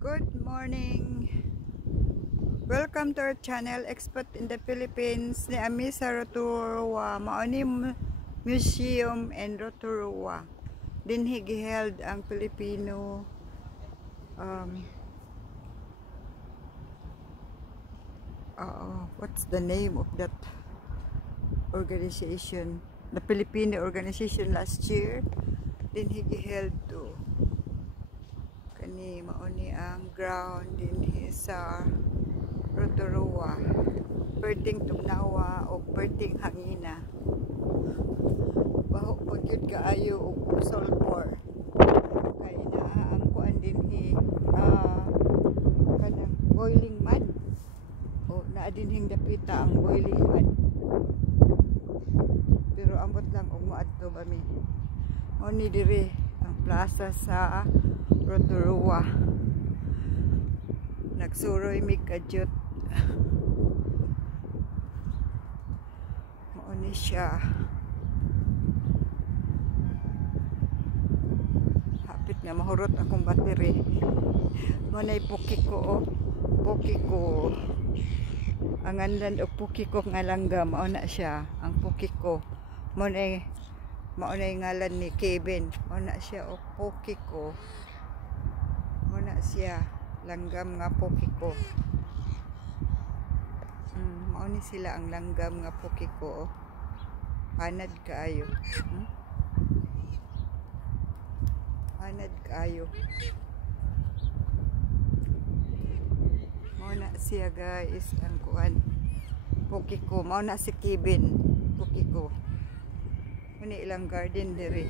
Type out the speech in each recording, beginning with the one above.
Good morning. Welcome to our channel, Expert in the Philippines. Ni ami sa Rotoroa Museum and Rotoroa. Dinhi giheld ang Filipino what's the name of that organization? The Filipino organization last year. Dinhi giheld to kani mauni ang ground dinhi sa Rotoroa, perting tugnawa o perting hangina. Baho pagyud kaayo og sulfur kay naa ang kuan dinhi kanang boiling mud o naa dinhing dapita ang boiling mud, pero ambot lang og moadto bami. Oni diri ang plaza sa Rotoroa. Nagsuroy mi kadyot. Mauni siya. Hapit nga mahurot akong battery. Manay Pukeko, Pukeko. Ang anlan og Pukeko nga langgam, mao na siya ang Pukeko. Maunay ngalan ni Kevin. Mao na siya og Pukeko. Muna siya langgam nga Pukeko. Mauni sila ang langgam nga Pukeko. Hanad kaayo. Hanad kaayo. Mauna siya guys ang kuan Pukeko. Mauna si Kevin Pukeko. Muna ilang garden diri.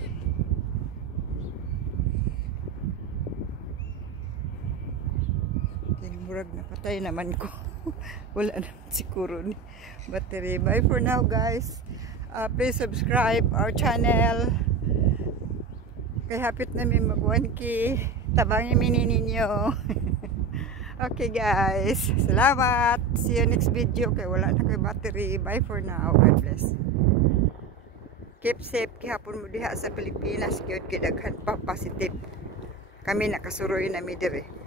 Murag na patay naman ko. Wala naman siguro ni battery. Bye for now guys. Please subscribe our channel. Kay hapit namin mag 1K. Tabangin mini ninyo. Okay guys. Salamat. See you next video. Kay wala na kay battery. Bye for now. God bless. Keep safe. Kihapon mo diha sa Pilipinas. Kaya daghan pa positive. Kami nakasuroy na mi dire.